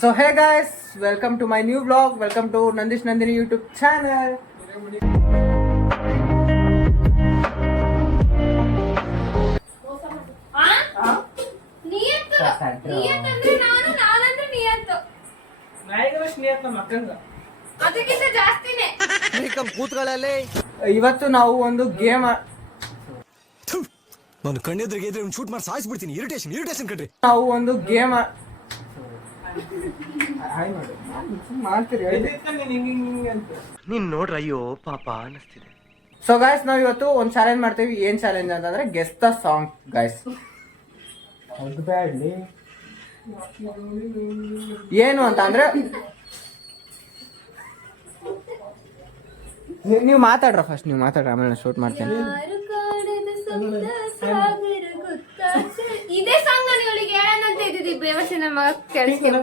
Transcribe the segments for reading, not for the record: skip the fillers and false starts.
So hey guys, welcome to my new vlog. Welcome to Nandish Nandini YouTube channel. ಇವತ್ತು ನಾವು ಒಂದು game ನಾನು ಕಣ್ಣೆದ್ರಿಗೆ shoot ಮಾಡಿ ಸಾಯಿಸ್ಬಿಡ್ತೀನಿ. Irritation ಕಣ್ರಿ. ನಾವು ಒಂದು ಗೇಮ್ ಮಾಡ್ತೀರಿ ನೀನ್ ನೋಡ್ರ ಅಯ್ಯೋ ಪಾಪ ಅನಿಸ್ತಿದೆ. ಸೊ ಗಾಯ್ಸ್ ನಾವ್ ಇವತ್ತು ಒಂದು ಚಾಲೆಂಜ್ ಮಾಡ್ತೀವಿ. ಏನ್ ಚಾಲೆಂಜ್ ಅಂತಂದ್ರೆ ಗೆಸ್ ದ ಸಾಂಗ್ ಗಾಯ್ಸ್. ಏನು ಅಂತ ಅಂದ್ರೆ ನೀವು ಮಾತಾಡ್ರ ಫಸ್ಟ್, ನೀವು ಮಾತಾಡ್ರ, ಆಮೇಲೆ ಶೂಟ್ ಮಾಡ್ತೇನೆ. ಇದೇ ಸಾಂಗ್ ನಾನು ಇವಳಿಗೆ ಹೇಳೋಣಂತ ಇದ್ದಿದ್ದಿ, ಬೇವಶನ ಮಗ ಕೇಳಿಸ್ಕೊಂಡ.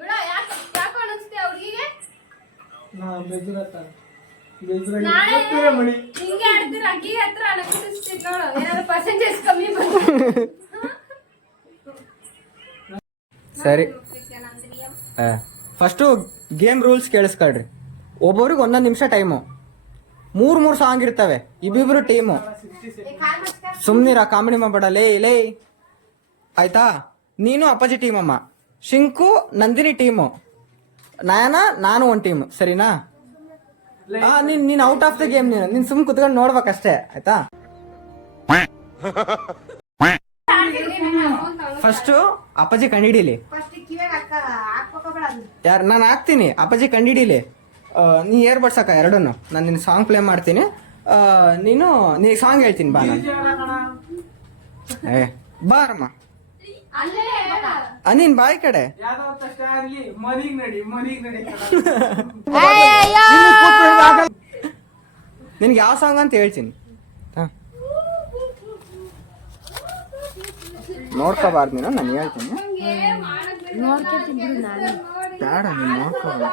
ಬಿಡ ಯಾಕೋ ಅನಿಸ್ತೆ ಅವ್ರಿಗೆ ಹಿಂಗೆ ಆಡ್ತೀರ. ಅಕ್ಕಿ ಹತ್ರ ಅನಿಸ್ತಿತ್ತು ನೋಡು, ಏನಾದ್ರು ಪರ್ಸೆಂಟೇಜ್ ಕಮ್ಮಿ ಬಂತು. ಸರಿ, ಫಸ್ಟು ಗೇಮ್ ರೂಲ್ಸ್ ಕೇಳಿಸ್ಕೊಳ್ರಿ. ಒಬ್ಬೊಬ್ರಿಗೆ 1 ನಿಮಿಷ ಟೈಮು. 3 ಸಾಂಗ್ ಇರ್ತವೆ. ಇಬ್ಬಿಬ್ರು ಟೀಮು. ಸುಮ್ನಿರ, ಕಾಮಿಡಿ ಮಾಡಬೇಡ ಲೇ ಆಯ್ತಾ. ನೀನು ಅಪ್ಪಾಜಿ ಟೀಮ್ ಅಮ್ಮ, ಶಿಂಕು ನಂದಿನಿ ಟೀಮು, ನಾನು ಒಂದು ಟೀಮ್. ಸರಿನಾ? ನೀನ್ ಔಟ್ ಆಫ್ ದ ಗೇಮ್. ನೀನ್ ಸುಮ್ ಕುತ್ಕೊಂಡು ನೋಡ್ಬೇಕಷ್ಟೇ, ಆಯ್ತಾ. ಫಸ್ಟ್ ಅಪ್ಪಾಜಿ ಕಂಡಿಡಿಲಿ. ಯಾರು? ನಾನು ಹಾಕ್ತೀನಿ. ಅಪ್ಪಾಜಿ ಕಂಡಿಡಿಲಿ. ನೀ ಏರ್ ಬಡ್ಸಕ ಎರಡನ್ನು. ನಾನು ನಿನ್ನ ಸಾಂಗ್ ಪ್ಲೇ ಮಾಡ್ತೀನಿ. ನೀನು ಸಾಂಗ್ ಹೇಳ್ತೀನಿ. ಬಾ ನಾನು ಬಾರಮ್ಮ. ನೀನ್ ಬಾಯಿ ಕಡೆ. ನಿನ್ಗೆ ಯಾವ ಸಾಂಗ್ ಅಂತ ಹೇಳ್ತೀನಿ. ನೋಡ್ಕೋಬಾರ್ದು ನೀನು, ನಾನು ಹೇಳ್ತೀನಿ. ಬೇಡ, ನೀನು ನೋಡ್ಕೋಬಾರ್ದು.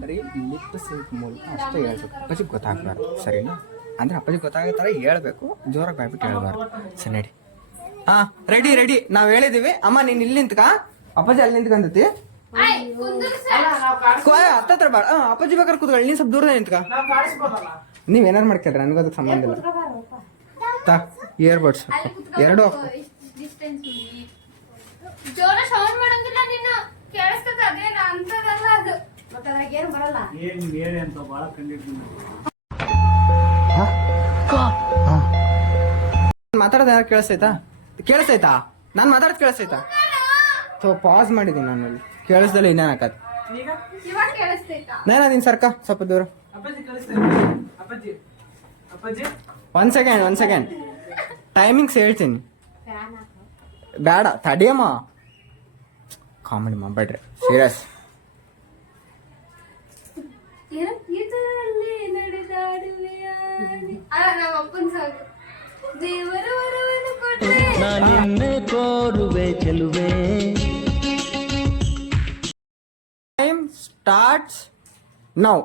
ಬರೀ ಲಿಪ್ ಸಿಂಕ್ ಮೂಲಕ ಅಷ್ಟೇ ಹೇಳ್ಬೇಕು. ಅಪ್ಪಾಜಿಗೆ ಗೊತ್ತಾಗ್ಬಾರ್ದು, ಸರಿನಾ? ಅಂದ್ರೆ ಅಪ್ಪಾಜಿಗೆ ಗೊತ್ತಾಗೋ ಥರ ಹೇಳ್ಬೇಕು, ಜೋರಾಗಿ ಬಾಯ್ಬಿಟ್ಟು ಹೇಳ್ಬಾರ್ದು. ಸರಿ, ನಡಿ. ರೆಡಿ. ನಾವ್ ಹೇಳಿದೀವಿ. ಅಮ್ಮ ನೀನ್ ಇಲ್ಲಿ ನಿಂತ್ಕ, ಅಪ್ಪಾಜಿ ಅಲ್ಲಿ ನಿಂತ್ಕೊಂಡತಿ. ಹತ್ತತ್ರ ಬೇಡ. ಅಪ್ಪಾಜಿ ಬೇಕಾದ್ರೆ ಕೂತ್ಕೊಳ್ಳಿ, ನೀನ್ ಸ್ವಲ್ಪ ದೂರ ನಿಂತ್ಕ. ನೀವೇನಾರು ಮಾಡ್ಕೊಳ್ರಿ, ನನಗದಕ್ಕೆ ಸಂಬಂಧ ಇಲ್ಲ. ಇಯರ್ ಬಡ್ಸ್ ಎರಡು ಜೋರ ಸೌಂಡ್ ಮಾಡಂಗಿಲ್ಲ. ನೀನು ಕೇಳಿಸ್ತದ, ಅದೇನ ಅಂತದಲ್ಲ ಅದು. ಮತ್ತೆ ಅದ್ರಾಗ ಏನು ಬರಲ್ಲ. ಏನು ಅಂತ ಬಹಳ ಕಂಡಿಡ್ತೀನಿ. ಮಾತಾಡೋದು ಯಾರು ಕೇಳಿಸ್ತೈತಾ? ನಾನು ಮಾತಾಡೋದು ಕೇಳಿಸ್ತೈತಾ? ಸೊ ಪಾಸ್ ಮಾಡಿದ್ದೀನಿ ನಾನು. ಕೇಳಿಸ್ದಲ್ಲ ಇನ್ನೇನು ಹಾಕತ್. ಇವಾಗ ಕೇಳಿಸ್ತೈತಾ? ನೀನ್ ಸರ್ಕ ಸ್ವಲ್ಪ ದೂರ. 1 ಸೆಕೆಂಡ್ ಟೈಮಿಂಗ್ಸ್ ಹೇಳ್ತೀನಿ. ಬೇಡ ತಡಿಯಮ್ಮ, ಕಾಮಿಡಿ ಮಾಡಬೇಡ್ರಿ, ಸೀರಿಯಸ್. Time starts now.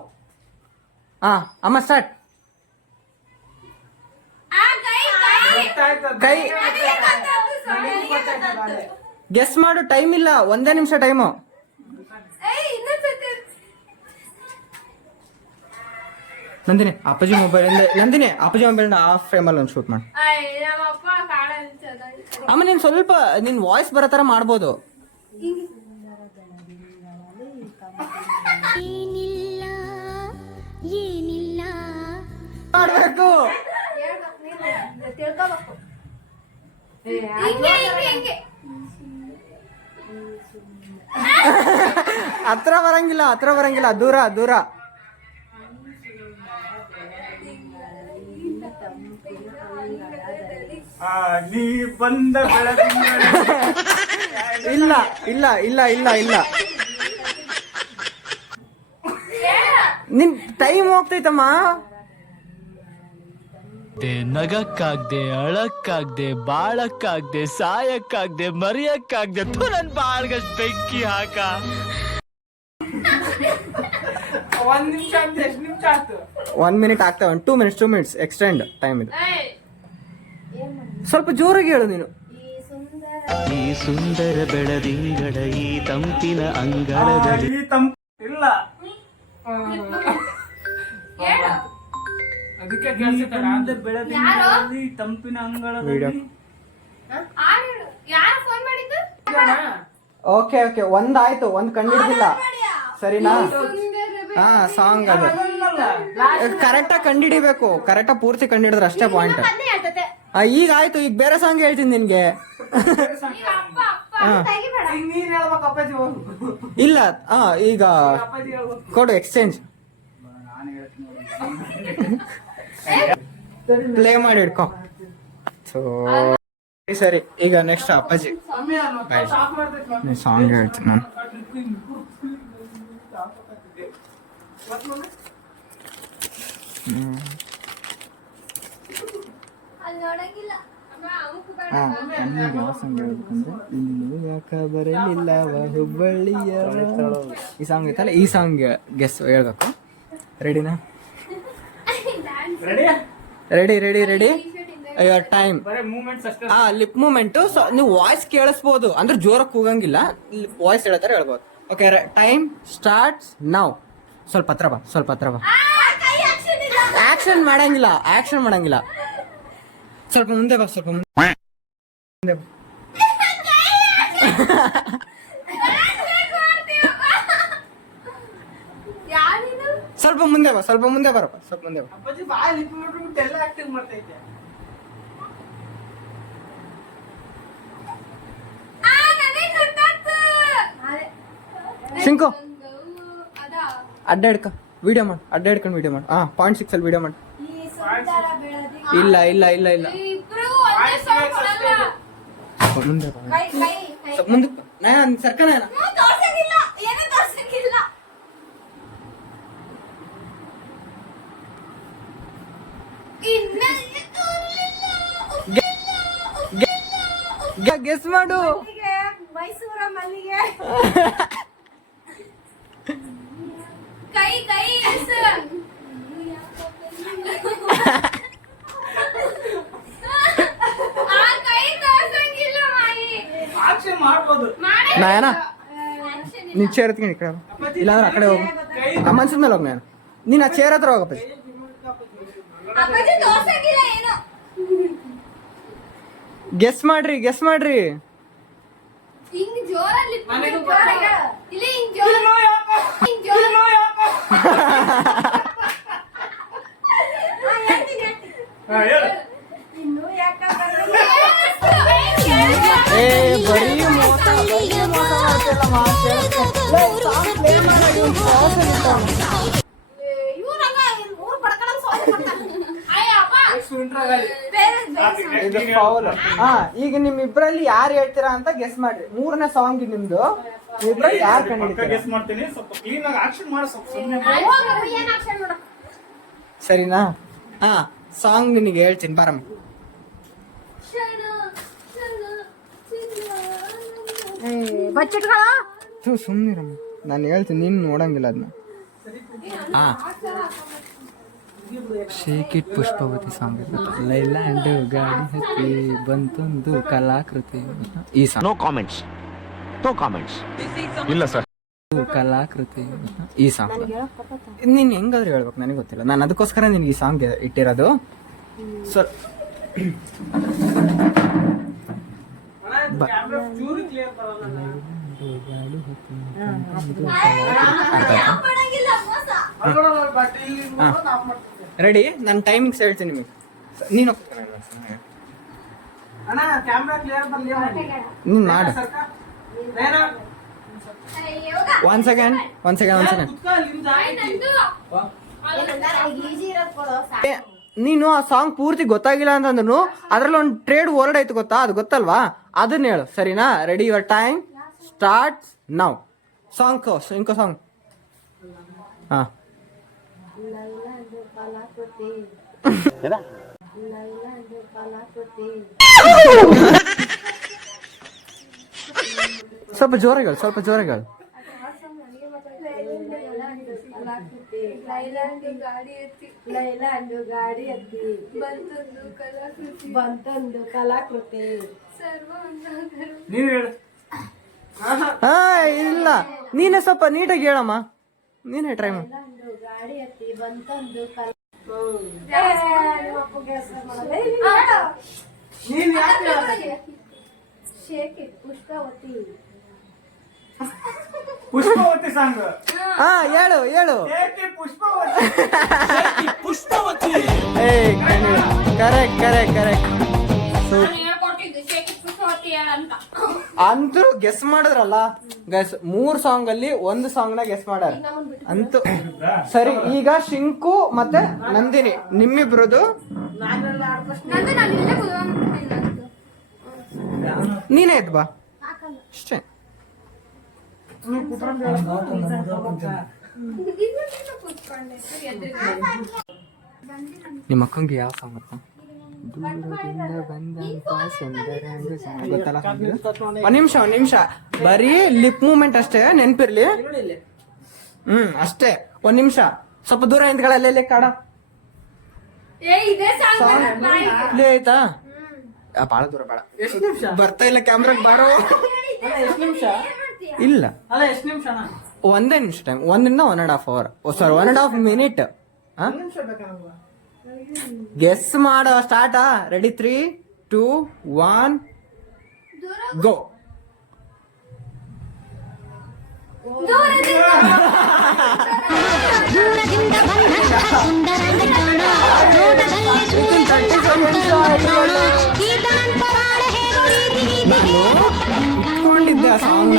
ಅಮ್ಮ ಸ್ಟಾರ್ಟ್. ಕೈ ಗೆಸ್ ಮಾಡು. ಟೈಮ್ ಇಲ್ಲ, 1 ನಿಮಿಷ ಟೈಮು. ನಂದಿನಿ ಅಪ್ಪಾಜಿ ಮೊಬೈಲ್ ಆಫ್ ಫ್ರೇಮಲ್ಲಿ ಒಂದು ಶೂಟ್ ಮಾಡಿ. ಅಮ್ಮ ನೀನ್ ಸ್ವಲ್ಪ ನಿನ್ ವಾಯ್ಸ್ ಬರೋ ತರ ಮಾಡ್ಬೋದು. ಮಾಡ್ಬೇಕು. ಹತ್ರ ಬರಂಗಿಲ್ಲ, ದೂರ. ನೀ ಬಂದ ಇಲ್ಲ. ನಿನ್ ಟೈಮ್ ಹೋಗ್ತೈತಮ್ಮ. ನಗಕ್ಕಾಗ್ದೆ, ಅಳಕ್ಕಾಗ್ದೆ, ಬಾಳಕ್ಕಾಗ್ದೆ, ಸಾಯಕ್ಕಾಗ್ದೆ, ಮರಿಯಕ್ಕಾಗ್ದೆ. ನನ್ ಬಾಳ್ಗಷ್ಟು ಬೆಂಕಿ ಹಾಕ. 1 ಮಿನಿಟ್ ಆಗ್ತಾವೆ 2 ಮಿನಿಟ್ಸ್ ಎಕ್ಸ್ಟೆಂಡ್ ಟೈಮ್ ಇದು. ಸ್ವಲ್ಪ ಜೋರಾಗಿ ಹೇಳು ನೀನು. ಈ ಸುಂದರ ಬೆಳದಿಂಗಳ ಈ ತಂಪಿನ ಅಂಗಳದಲ್ಲಿ ಈ ತಂಪು ಇಲ್ಲ ಹೇಳು. ಅದಕ್ಕೆ ಬೆಳದಿಂಗಳಲ್ಲಿ ತಂಪಿನ ವಿಡಿಯೋ. ಅಂಗಳದಲ್ಲಿ ಯಾರು ಫೋನ್ ಮಾಡಿದ್ದು? ಓಕೆ ಒಂದಾಯ್ತು, ಒಂದ್ ಕಂಡಿಡ್ದಿಲ್ಲ ಸರಿನಾ? ಹಾ ಸಾಂಗ್ ಅದು ಕರೆಕ್ಟಾಗಿ ಕಂಡಿಡಿಬೇಕು, ಕರೆಕ್ಟಾಗಿ ಪೂರ್ತಿ ಕಂಡಿಡಿದ್ರೆ ಅಷ್ಟೇ ಪಾಯಿಂಟ್. ಅದೇ ಹೇಳ್ತತೆ. ಈಗ ಆಯ್ತು, ಈಗ ಬೇರೆ ಸಾಂಗ್ ಹೇಳ್ತೀನಿ ನಿನ್ಗೆ. ಈಗ ಅಪ್ಪ ತೆಗಿಬೇಡ. ನೀನ್ ಹೇಳ್ಬೇಕು ಅಪ್ಪಾಜಿ ಹೋಗು. ಇಲ್ಲ ಈಗ ಅಪ್ಪಾಜಿ ಹೇಳ್ಬೇಕು. ಕೊಡು ಎಕ್ಸ್ಚೇಂಜ್ ಪ್ಲೇ ಮಾಡಿ ಇಡ್ಕೊ. ಸರಿ ಈಗ ನೆಕ್ಸ್ಟ್ ಅಪ್ಪಾಜಿ ಸಾಫ್ ಮಾಡ್ಬೇಕು ನಾನು. ಸಾಂಗ್ ಹೇಳ್ತೀನಿ ನಾನು. ಅಲ್ಲಿ ನೋಡಂಗಿಲ್ಲ. ಅಮ್ಮ, ಅವಕ್ಕೂ ಬೇಡ. ಯಾವ ಸಾಂಗ್ ಹೇಳ್ಬೇಕಂದ್ರೆ ಇನ್ನು ಯಾಕ ಬರಲಿಲ್ಲವ ಹುಬ್ಬಳ್ಳಿಯ ಈ ಸಾಂಗ್ ಐತಲ್ಲ, ಈ ಸಾಂಗ್ ಗೆಸ್ ಹೇಳ್ಬೇಕು. ರೆಡಿನಾ? Ready ready your time. ಬರೀ ಮೂಮೆಂಟ್ಸ್ ಅಷ್ಟೇ. Lip movement. ನೀವು ವಾಯ್ಸ್ ಕೇಳಿಸ್ಬೋದು, ಅಂದ್ರೆ ಜೋರಾಗಿ ಕೂಗಂಗಿಲ್ಲ, ವಾಯ್ಸ್ ಹೇಳ್ತಾರೆ ಹೇಳ್ಬೋದು. Okay time starts now. ಸ್ವಲ್ಪ ಹತ್ರ ಬಾ. ಕೈ action ಇಲ್ಲ. ಆಕ್ಷನ್ ಮಾಡಂಗಿಲ್ಲ. ಸ್ವಲ್ಪ ಮುಂದೆ ಬಾ. ಯಾರಿದು? ಸ್ವಲ್ಪ ಮುಂದೆ ಬರಪ್ಪ. ಅಪ್ಪಾಜಿ ಬಾ ಲಿಪ್ ಮಾಡ್ಬಿಟ್ಟು ಎಲ್ಲ ಆಕ್ಟಿಂಗ್ ಮಾಡ್ತೈತೆ. ನನಗೆ ಗೊತ್ತಾಯ್ತು. ಅದೇ. ಶಿಂಕು ಅದಾ? ಅಡ್ಡ ಹಿಡ್ಕ ವಿಡಿಯೋ ಮಾಡು. ವಿಡಿಯೋ ಮಾಡು. 0.6 ಅಲ್ಲಿ ವಿಡಿಯೋ ಮಾಡು. ಈ ಸುಂದರ ಬೆಳದಿಂಗಳ. ಇಲ್ಲ ಇಬ್ರು ಒಂದೇ song ಕೊಡಲ್ಲ. ಸ್ವಲ್ಪ ಮುಂದೆ ಬಾ. ಕೈ. ಸ್ವಲ್ಪ ಮುಂದೆ ನಾನು ಸರ್ಕನ ತೋರ್ಸಂಗಿಲ್ಲ, ಏನೂ ತೋರ್ಸಂಗಿಲ್ಲ. ಇನ್ನೆಲ್ಲಿ ತೋರ್ಲಿಲ್ಲ. ಗೆಸ್ ಮಾಡು. ಮಲ್ಲಿಗೆ, ಮೈಸೂರ ಮಲ್ಲಿಗೆ. ಕೈ ಎಸ್. ಆ ಕೈ ತೋರ್ಸಂಗಿಲ್ಲ ಮಾಯಿ. ಆಕ್ಷನ್ ಮಾಡ್ಬೋದು. ಮಾಡೇ ನಾಯನ action ಇಲ್ಲ. ನೀನ್ ಚೇರ್ ಹತ್ಕೊಂಡು ಈ ಕಡೆ ಹೋಗು. ಇಲ್ಲಾಂದ್ರೆ ಆ ಕಡೆ ಹೋಗು. ಆ ಮನ್ಸಿನ ಮೇಲೆ ಹೋಗ್ ನಾನು. ನೀನ್ ಆ ಚೇರ್ ಹತ್ರ ಹೋಗಪ್ಪ. ಅಪ್ಪಾಜಿ ತೋರ್ಸಂಗಿಲ್ಲ ಏನು. ಗೆಸ್ ಮಾಡ್ರಿ ಹಿಂಗ್ ಜೋರಲ್ಲಿ ಮನೆಗೂ ಜೋರಾಗಿ ಹೇಳು. ಇಲ್ಲಿ ಹಿಂಗ್ ಜೋರ. ಹಿಂಗ್ ಜೋರ. ಹಾ, ಹೇಳು. ಇನ್ನು ಯಾಕ ಏ ಬರೀ ಮೋಸ ಮಾಡ್ತಿಲ್ಲ, ಊರ್ ಪಡ್ಕೊಳ್ಳೋದು ಸೋಲು ಕೊಡ್ತಾನೆ. ಅಯ್ಯಪ್ಪ. Next intro ಗಾಳಿ. ಇದು ಫೌಲ್. ಈಗ ನಿಮ್ಮಿಬ್ರಲ್ಲಿ ಯಾರು ಹೇಳ್ತೀರಾ ಅಂತ ಗೆಸ್ ಮಾಡ್ರಿ. 3ನೇ ಸಾಂಗ್ ನಿಮ್ದು. ಇಬ್ರಲ್ಲಿ ಯಾರು ಪಕ್ಕ ಕಂಡಿಡ್ತೀರಾ? ಗೆಸ್ ಮಾಡ್ತೀನಿ. ಸ್ವಲ್ಪ ಕ್ಲೀನ್ ಆಗಿ ಆಕ್ಷನ್ ಮಾಡು. ಸ್ವಲ್ಪ ಸುಮ್ಮನೆ ಹೋಗು, ಏನ್ action ಮಾಡು. ಸರಿನಾ? ಸಾಂಗ್ ನಿನಗೆ ಹೇಳ್ತೀನಿ ಬಾರಮ್ಮ. ಬಚ್ಚಿಟ್ಕೊಳ್ಳೋ. ಸುಮ್ಮನಿರಮ್ಮ, ನಾನು ಹೇಳ್ತೀನಿ, ನೀನು ನೋಡಂಗಿಲ್ಲ ಅದನ್ನ. Shake it Pushpavati song Leyland ಗಾಡಿ ಹತ್ತಿ ಬಂತೊಂದು ಕಲಾಕೃತಿ. ಈ ಸಾಂಗ್ ನೋ ಕಾಮೆಂಟ್ಸ್ ಇಲ್ಲ ಸರ್. ಕಲಾಕೃತಿ ಈ ಸಾಂಗ್ ನೀನ್ ಹೆಂಗಾದ್ರೂ ಹೇಳ್ಬೇಕು, ನನಗೆ ಗೊತ್ತಿಲ್ಲ. ನಾನು ಅದಕ್ಕೋಸ್ಕರ ನಿನ್ಗೆ ಈ ಸಾಂಗ್ ಇಟ್ಟಿರೋದು. ಚೂರು ಕ್ಲಿಯರ್ ಬರಲ್ಲ. ಮಾಡಂಗಿಲ್ಲ ಮೋಸ. ಬಟ್ ಇಲ್ಲಿ ನೋಡು, ನಾವ್ ಮಾಡ್ತೀವಿ. ರೆಡಿ? ನಾನು ಟೈಮಿಂಗ್ಸ್ ಹೇಳ್ತೀನಿ ನಿಮಗೆ. ನೀನು ಅಣ್ಣ ಕ್ಯಾಮ್ರಾ ಕ್ಲಿಯರ್ ಬರ್ಲಿ. ನೀನು ಮಾಡು. ಇವಾಗ ಒನ್ ಸೆಕೆಂಡ್ ಈಜಿ ಇರೋದು ಕೊಡು ಸಾಕು. ನೀನು ಆ ಸಾಂಗ್ ಪೂರ್ತಿ ಗೊತ್ತಾಗಿಲ್ಲ ಅಂತಂದ್ರು ಅದ್ರಲ್ಲಿ ಒಂದು ಟ್ರೇಡ್ ವರ್ಡ್ ಐತೆ ಗೊತ್ತಾ, ಅದು ಗೊತ್ತಲ್ವಾ? ಅದನ್ನ ಹೇಳು ಸರಿನಾ? Ready your time starts now. Song song ಹಾ ಸ್ವಲ್ಪ ಜೋರಾಗಿ ಹೇಳು. ಲೈಲಾಂಡು ಗಾಡಿ ಎತ್ತಿ ಬಂತೊಂದು ಕಲಾಕೃತಿ ನೀವ್ ಹೇಳು. ಹಾ ಇಲ್ಲ, ನೀನೇ ಸ್ವಲ್ಪ ನೀಟಾಗಿ ಹೇಳಮ್ಮ, ನೀನೇ ಟ್ರೈ ಮಾಡಿ. ಗಾಡಿ ಎತ್ತಿ ಬಂತೊಂದು ನೀನ್ ಯಾಕೆ ಹೇಳೋದು? ಶೇಖಿ ಪುಷ್ಪವತಿ ಪುಷ್ಪವತಿ ಸಾಂಗ್. ಹಾ ಹೇಳು ಹೇಳು. ಪುಷ್ಪವತಿ. ಏ ಕರೆಕ್ಟ್ ಕರೆಕ್ಟ್ ಕರೆಕ್ಟ್. ಹೇಳ್ಕೊಟ್ಟಿದ್ದು ಶೇಖಿ ಪುಷ್ಪವತಿ ಹೇಳಂತ. ಅಂತೂ ಗೆಸ್ ಮಾಡಿದ್ರಲ್ಲ ಗೈಸ್, 3 ಸಾಂಗ್ ಅಲ್ಲಿ 1 ಸಾಂಗ್ ನ ಗೆಸ್ ಮಾಡ್ಯಾರ ಅಂತೂ. ಸರಿ, ಈಗ ಶಿಂಕು ಮತ್ತೆ ನಂದಿನಿ ನಿಮ್ಮಿಬ್ರದು. ನಂದು ನಾನು ಇಲ್ಲೇ ಕುತ್ಕೊಂಡ್ಬಿಟ್ಟಿದ್ದೀನಿ ನಂದು. ನೀನೇ ಎದ್ದು ಬಾ ಅಷ್ಟೇ. ಕೂತ್ಕೊಂಡೆ ನಿಮ್ಮ ಅಕ್ಕಂಗೆ ಯಾವ ಸಾಂಗ್ ಗೊತ್ತಾ? ದೂರದಿಂದ ಬಂದಂತ ಸುಂದರ ಸಾಂಗ್ ಗೊತ್ತಲ್ಲ? ಒಂದ್ ನಿಮಿಷ ಬರೀ ಲಿಪ್ ಮೂಮೆಂಟ್ ಅಷ್ಟೇ ನೆನ್ಪಿರ್ಲಿ. ಅಷ್ಟೇ, 1 ನಿಮಿಷ. ಸ್ವಲ್ಪ ದೂರ ಹಿಂದ್ಗಳಲ್ಲಿ ಕಾಡ ಏ ಇದೇ ಸಾಂಗ್ ಸಾಂಗ್ ಪ್ಲೇ ಆಯ್ತಾ? ಬಾಳ ದೂರ ಬೇಡ, ಎಷ್ಟ್ ನಿಮಿಷ? ಬರ್ತಾ ಇಲ್ಲ ಕ್ಯಾಮ್ರಾಗ್ ಬಾರೋ. ಎಷ್ಟ್ ನಿಮಿಷ? ಇಲ್ಲ, ಅಲ್ಲ ಎಷ್ಟ್ ನಿಮಿಷನ? 1 ನಿಮಿಷ ಟೈಮ್, 1 1.5 hour, ಸಾರಿ 1.5 minute. ನಿಮಿಷ ಬೇಕಾ ನಮ್ಗೆ? ಗೆಸ್ ಮಾಡೋ ಸ್ಟಾರ್ಟ್. ರೆಡಿ 3 2 1 ಗೋ. ಇಟ್ಕೊಂಡಿದ್ದೆ ಆ ಸಾಂಗ್.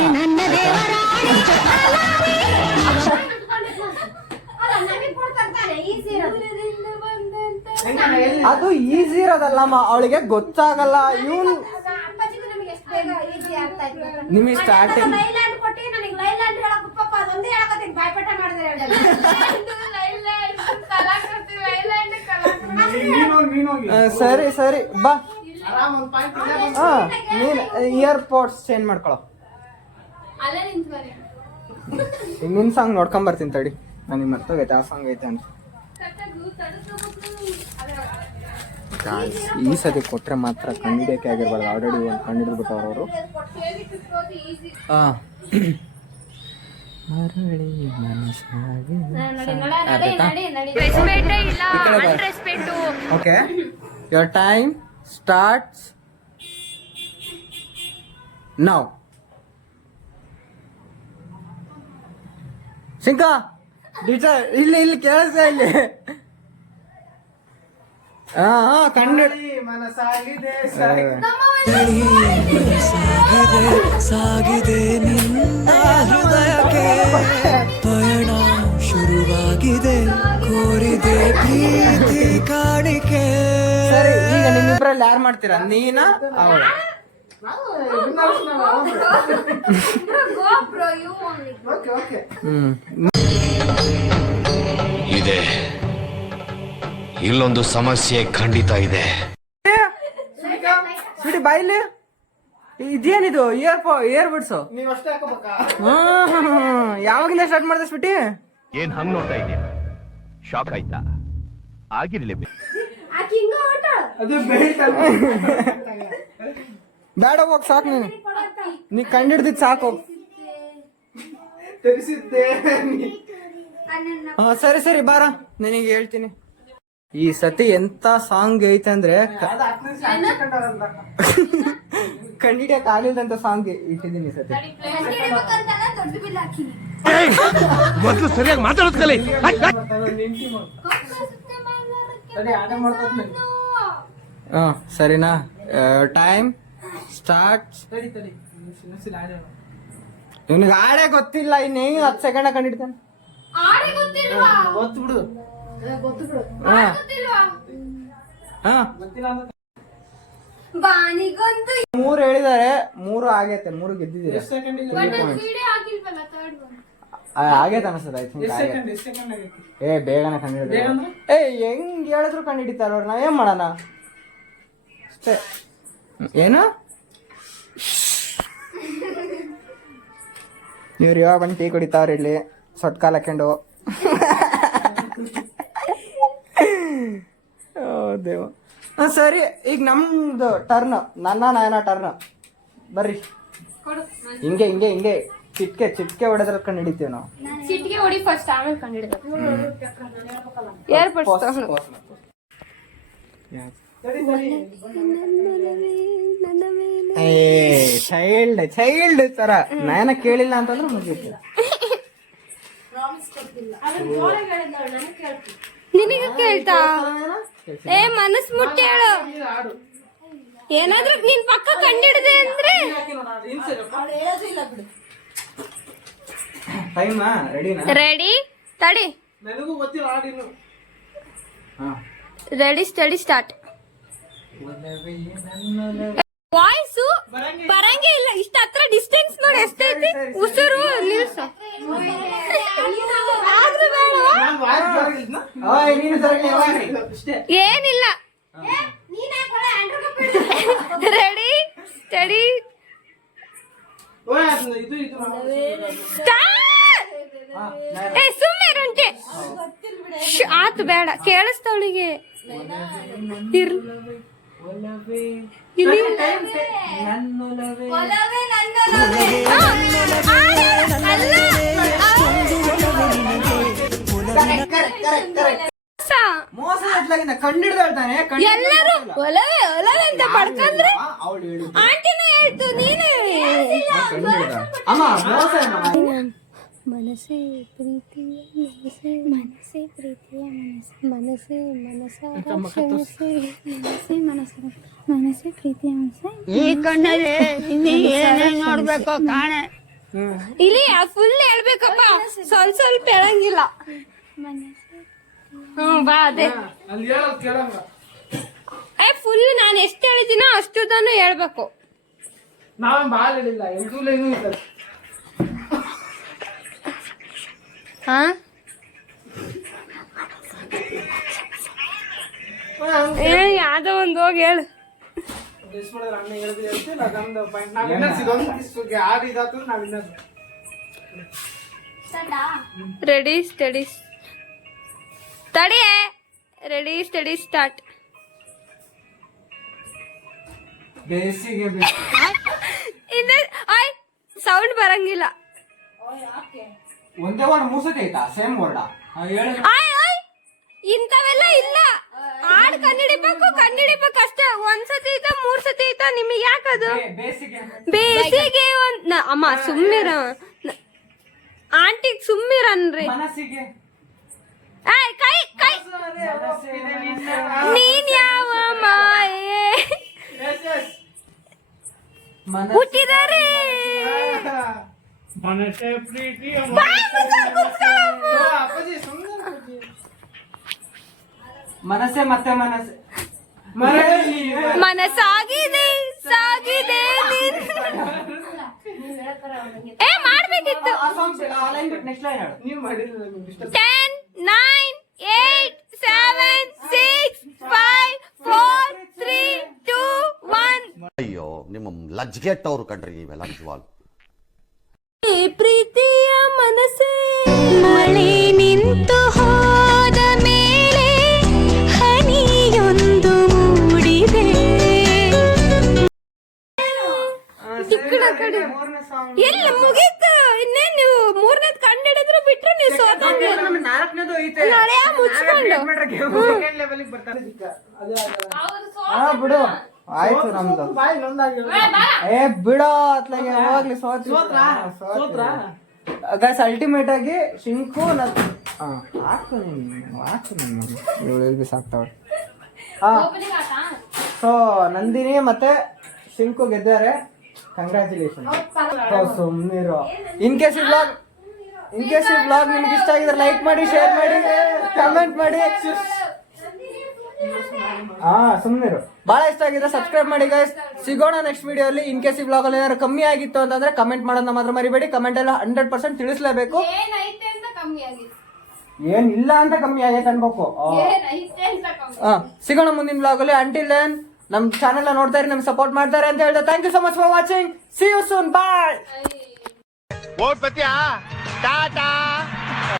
ಅದು ಈಸಿ ಇರೋದಲ್ಲಮ್ಮ, ಅವಳಿಗೆ ಗೊತ್ತಾಗಲ್ಲ. ಇವನು ನಿಮಗೆ ಸ್ಟಾರ್ಟಿಂಗ್ ನೀನೋಗಿ ಸರಿ ಸರಿ ಬಾ. ಆರಾಮ್ ಒಂದ್ ಪಾಯಿಂಟ್ ಇಲ್ಲೇ ಬಂತು. ಹಾ, ನೀನ್ ಇಯರ್ಪೋಡ್ಸ್ ಚೇಂಜ್ ಮಾಡ್ಕೊಳ. ಈಗ ನಿನ್ ಸಾಂಗ್ ನೋಡ್ಕೊಂಡ್ ಬರ್ತೀನಿ ತಡಿ, ನನಗೆ ಮರ್ತೋಗೈತೆ ಆ ಸಾಂಗ್ ಐತೆ ಅಂತ. ಈ ಸತಿ ಕೊಟ್ರೆ ಮಾತ್ರ ಕಂಡಿಡಿಯಕ್ಕೆ ಆಗಿರ್ಬಾರ್ದು. ಆಲ್ರೆಡಿ ಒಂದು ಕಂಡಿಡ್ಬಿಟ್ಟವ್ರು ಅವರು. ಮರಳಿ ಮನಸ್ಸಾಗಿ okay, your time starts now. ಸಿಂಕ ಇಲ್ಲಿ ಇಲ್ಲಿ ಕೇಳಿಸ್ತಾ ಇಲ್ಲಿ. ಹಾ ಕಣ್ಣು ಮನಸ್ಸಾಗಿದೆ ಸಾಗಿದೆ ನಿನ್ನ ಹೃದಯಕ್ಕೆ ಪಯಣ ಶುರುವಾಗಿದೆ, ಕೋರಿದೆ ಪ್ರೀತಿ ಕಾಣಿಕೆ. ಸರಿ, ಈಗ ನಿಮ್ಮಿಬ್ರಲ್ಲಿ ಯಾರು ಮಾಡ್ತೀರಾ, ನೀನಾ ಅವಳ? ಇದೆ, ಇಲ್ಲೊಂದು ಸಮಸ್ಯೆ ಖಂಡಿತ ಇದೆ. ಬಿಡಿ ಬಾಯಿಲಿ. ಇದೇನಿದು ಇಯರ್ ಬಡ್ಸು? ನೀವ್ ಅಷ್ಟೇ ಹಾಕೋಬೇಕಾ? ಯಾವಾಗಿಂದ ಸ್ಟಾರ್ಟ್ ಮಾಡ್ದೆ ಸ್ವಿಟಿ? ಏನ್ ಹಂಗ್ ನೋಡ್ತಾ ಇದೀಯ? ಶಾಕ್ ಆಯ್ತಾ? ಆಗಿರ್ಲಿ ಅದು ಬೇಯ್ತಲ್ಲ. ಬೇಡ ಹೋಗ್, ಸಾಕು. ನೀ ಕಂಡಿಡ್ದಿದ್ ಸಾಕು. ತೆಗಿಸಿದ್ದೆ. ಸರಿ ಸರಿ ಬಾರ, ನಿನಗೆ ಹೇಳ್ತೀನಿ. ಈ ಸತಿ ಎಂತ ಸಾಂಗ್ ಐತೆ ಅಂದ್ರೆ ಕಂಡಿಡಿಯಕ್ ಆಗಿಲ್ದಂತ ಸಾಂಗ್ ಇಟ್ಟಿದ್ದೀನಿ ಈ ಸತಿ. ಮೊದ್ಲು ಸರಿಯಾಗಿ ಮಾತಾಡೋದ್ ಕಲಿ. ಹಾ ಸರಿನಾ? Time start. ಇವನಿಗೆ ಆಡೇ ಗೊತ್ತಿಲ್ಲ, ಇನ್ನೇ 10 ಸೆಕೆಂಡ್ ಕಂಡಿಡ್ತಾನೆ. ಗೊತ್ತು ಬಿಡು. ಹಾ, ಬಾನಿಗೊಂದು 3 ಹೇಳಿದಾರೆ, 3 ಆಗೈತೆ, 3 ಗೆದ್ದಿದ್ದೀರಾ. ಎಷ್ಟ್ ಸೆಕೆಂಡ್ ಇಲ್ಲ? ವಿಡಿಯೋ ಹಾಕಿಲ್ವಲ್ಲ ಥರ್ಡ್ ಒನ್. ಆಗೈತೆ ಅನ್ಸದ. ಐ ಥಿಂಕ್ ಎಷ್ಟ್ ಸೆಕೆಂಡ್ ಆಗೈತಿ? ಬೇಗನೆ ಕಂಡಿಡಿದ. ಬೇಗ ಅಂದ್ರೆ? ಹೆಂಗ್ ಹೇಳಿದ್ರು ಕಂಡಿಡಿತಾರ ಅವ್ರು, ನಾವೇನ್ ಮಾಡೋಣ ಅಷ್ಟೇ. ಏನು ಇವ್ರು ಇವಾಗ ಬಂದು ಟೀ ಕುಡಿತಾವ್ರ ಇಲ್ಲಿ. ಸೊಟ್ಟ ಕಾಲ್ ಹಾಕೊಂಡು ದೇವ. ಸರಿ, ಈಗ ನಮ್ದು ಟರ್ನ್, ನಯನ ಟರ್ನ್. ಬರ್ರಿ, ಹಿಂಗೆ ಹಿಂಗೆ ಹಿಂಗೆ ಚಿಟ್ಕೆ ಹೊಡೆದ್ರ ಕಂಡು ಹಿಡಿತೀವಿ ನಾವು. ಸಿಟಿಗೆ ಹೊಡಿ ಫಸ್ಟ್, ಆಮೇಲೆ ಕಂಡಿಡ್ಬೇಕು. ಏರ್ಪಡ್ಸ್ ಚೈಲ್ಡ್ ತರ ನಯನ ಕೇಳಿಲ್ಲ ಅಂತಂದ್ರೆ ಮುಗಿತು. ನಿನಗೆ ಕೇಳ್ತಾ ಏ ಮನಸ್ ಮುಟ್ಟಿ ಹೇಳು. ಏನಾದ್ರೂ ನಿನ್ ಪಕ್ಕ ಕಂಡಿಡದೆ ಅಂದ್ರೆ ಟೈಮಾ ರೆಡಿನಾ? ರೆಡಿ ತಡಿ, ನನಗೂ ಗೊತ್ತಿಲ್ಲ ಹಾಡಿನು. Ready steady start. ವಾಯ್ಸು ಬರಂಗೇ ಇಲ್ಲ, ಇಷ್ಟ ಹತ್ರ ಡಿಸ್ಟೆನ್ಸ್ ನೋಡಿ ಎಷ್ಟೈತಿ. ಉಸಿರು ನಿಲ್ಸ ಆದ್ರೂ ಬೇಡವಾ? ನಾನು ವಾಯ್ಸ್ ಬರಂಗಿಲ್ಲ. ನೀನು ಸರಿ ಇಷ್ಟೇ. ಏನಿಲ್ಲ. ರೆಡಿ ಸ್ಟಡಿ ಓಯ್, ಇದು ಸ್ಟಾರ್ಟ್. ಏ ಸುಮ್ಮನೆ ರಂಟೆ ಆತು, ಬೇಡ ಕೇಳಿಸ್ತವಳಿಗೆ. ಮೋಸ ಎತ್ಲಾಗಿಂದ ಕಂಡಿಡ್ದಾಳ್ತಾನೆ. ಎಲ್ಲರೂ ಒಲವೇ ಒಲವೇ ಅಂತ ಪಡ್ಕಂದ್ರೆ ಅವಳು ಹೇಳು ಆಂಟಿನೂ ಹೇಳ್ತು, ನೀನೇ ಅಮ್ಮ ಮೋಸ ಏನಮ್ಮ? ಮನಸ್ಸೇ ಪ್ರೀತಿಯ ಮನಸ್ಸೇ ಮನಸ್ಸೇ ಪ್ರೀತಿಯ ಮನಸ್ಸೇ ಮನಸ್ಸಾರ ಕ್ಷಮಿಸಿ ಮನಸ್ಸೇ ಮನಸ್ಸೇ ಪ್ರೀತಿಯ ಮನಸ್ಸೇ. ಈ ಕಣ್ಣಲ್ಲಿ ಇನ್ನೀ ಏನೇನ್ ನೋಡ್ಬೇಕೋ ಕಾಣೆ. ಇಲ್ಲಿ ಫುಲ್ ಹೇಳ್ಬೇಕಪ್ಪ, ಸ್ವಲ್ಪ ಹೇಳಂಗಿಲ್ಲ. ಬಾ ಅದೇ ಅಲ್ಲಿ ಹೇಳೋದು ಕೇಳಂಗ. ಫುಲ್ ನಾನು ಎಷ್ಟು ಹೇಳ್ತೀನೋ ಅಷ್ಟುದನ್ನು ಹೇಳ್ಬೇಕು. ನಾವೇನ್ ಬಾಳ ಹೇಳಿಲ್ಲ, ಎಲ್ದೂಲೇನು ಇಲ್ಲ. ಹಾ ಯಾವ್ದೋ ಒಂದು ಹೋಗಿ ಹೇಳು. ಗೆಸ್ ಮಾಡಿದ್ರೆ ಅಣ್ಣ ಹೇಳಿದ್ರೆ ಹೇಳ್ತೀವಿ, ಅದೊಂದು ಪಾಯಿಂಟ್. ನಾವು ವಿನ್ನರ್ಸ್, ಇದೊಂದು ಆಡಿದಾತು ನಾವು ವಿನ್ನರ್ಸ್. ರೆಡಿ ಸ್ಟಡಿ ತಡಿಯೇ. Ready steady start. ಬೇಸಿಗೆ ಸೌಂಡ್ ಬರಂಗಿಲ್ಲ. ಒಂದೇ ವರ್ಡ್ ಮೂಸತಿ ಆಯ್ತಾ? ಸೇಮ್ ವರ್ಡ ಇಂಥವೆಲ್ಲ ಇಲ್ಲ. ಹಾಡ್ ಕಂಡಿಡಿಬೇಕು ಅಷ್ಟೇ. ಒಂದ್ಸತಿ ಐತ 3 ಸತಿ ಐತ, ನಿಮಗೆ ಯಾಕದು? ಬೇಸಿಗೆ ಅಮ್ಮ ಸುಮ್ಮಿರ, ಆಂಟಿಗ್ ಸುಮ್ಮಿರನ್ರಿ. ಮನಸ್ಸಿಗೆ ಕೈ ಕೈ ನೀನ್ ಯಾವ ಮಾಯೆ ಹುಟ್ಟಿದರೆ ಮನಸ್ಸೇ ಪ್ರೀತಿಯ ಅಪ್ಪಾಜಿ ಸುಮ್ಮನೆ ಮನಸ್ಸೇ ಮತ್ತೆ ಮನಸ್ಸೇ ಮನಸ್ಸಾಗಿದೆ ಸಾಗಿದೆ ಏ ಮಾಡ್ಬೇಕಿತ್ತು. ನೀವು ಮಾಡಿದ್ರೆ ನಿಮ್ಗೆ ಇಷ್ಟ. 10 9 8 7 6 5 4 3 2 1. ಅಯ್ಯೋ, ನಿಮ್ಮ ಲಜ್ಜೆಟ್ಟವ್ರು ಕಣ್ರಿ ಇವೆಲ್ಲ ನಿಜವಾಗ್ಲು. ಪ್ರೀತಿಯ ಮನಸ್ಸೇ ಮಳೆ ನಿಂತು ಹೋದ ಮೇಲೆ ಹನಿಯೊಂದು ಮೂಡಿದೆ. ಎಲ್ಲ ಮುಗೀತು. ಇನ್ನೇನ್ ನೀವು 3ನೇದ್ ಕಂಡಿಡಿದ್ರು ಬಿಟ್ರೆ ನೀವು ಸೋತಂಗೆ. 4ನೇದು ಐತೆ. ನಡೆಯ ಮುಚ್ಕೊಂಡು ಸೆಕೆಂಡ್ ಲೆವೆಲ್ಗೆ ಬರ್ತಾರೆ. ಅದೇ ಬಿಡು, ಆಯ್ತು ನಮ್ದು. ಬಾಯ್ ನೊಂದಾಗಿಲ್ಲ. ಏ ಬಿಡೋ ಅತ್ಲಾಗೆ ಯಾವಾಗ್ಲಿ ಗೈಸ್. ಅಲ್ಟಿಮೇಟ್ ಆಗಿ ಶಿಂಕು ಹಾಕು ಇವಳು ಸಾಕ್ತಾವಳು. ಸೊ ನಂದಿನಿ ಮತ್ತೆ ಶಿಂಕು ಗೆದ್ದಾರೆ. ಕಂಗ್ರ್ಯಾಚುಲೇಷನ್. ಸುಮ್ನಿರೋ. ಇನ್ ಕೇಸ್ ಈ ಬ್ಲಾಗ್ ನಿಮ್ಗೆ ಇಷ್ಟ ಆಗಿದ್ರೆ ಲೈಕ್ ಮಾಡಿ, ಶೇರ್ ಮಾಡಿ, ಕಮೆಂಟ್ ಮಾಡಿ. ಸುಮ್ನಿರು. ಬಹಳ ಇಷ್ಟ ಆಗಿದ್ರೆ ಸಬ್ಸ್ಕ್ರೈಬ್ ಮಾಡಿ ಗೈಸ್. ಸಿಗೋಣ ನೆಕ್ಸ್ಟ್ ವಿಡಿಯೋ ಅಲ್ಲಿ. ಇನ್ ಕೇಸ್ ಈ ಬ್ಲಾಗ್ ಅಲ್ಲಿ ಏನಾದ್ರು ಕಮ್ಮಿ ಆಗಿತ್ತು ಅಂತಂದ್ರೆ ಕಮೆಂಟ್ ಮಾಡೋದನ್ನ ಮಾತ್ರ ಮರಿಬೇಡಿ. ಕಮೆಂಟ್ ಎಲ್ಲ 100% ತಿಳಿಸ್ಲೇಬೇಕು. ಏನಿಲ್ಲ ಅಂತ ಕಮ್ಮಿ ಆಗೈತೆ ಅನ್ಬೇಕು. ಸಿಗೋಣ ಮುಂದಿನ ಬ್ಲಾಗ್ ಅಲ್ಲಿ. ಅಂಟಿಲ್ ದೆನ್ ನಮ್ ಚಾನೆಲ್ ನೋಡ್ತಾ ಇರಿ, ನಮ್ಗೆ ಸಪೋರ್ಟ್ ಮಾಡ್ತಾರೆ ಅಂತ ಹೇಳ್ದೆ. Thank you so much for watching. See you soon. Bye. ಓಟ್ ಬತ್ತೀಯಾ? ಟಾಟಾ.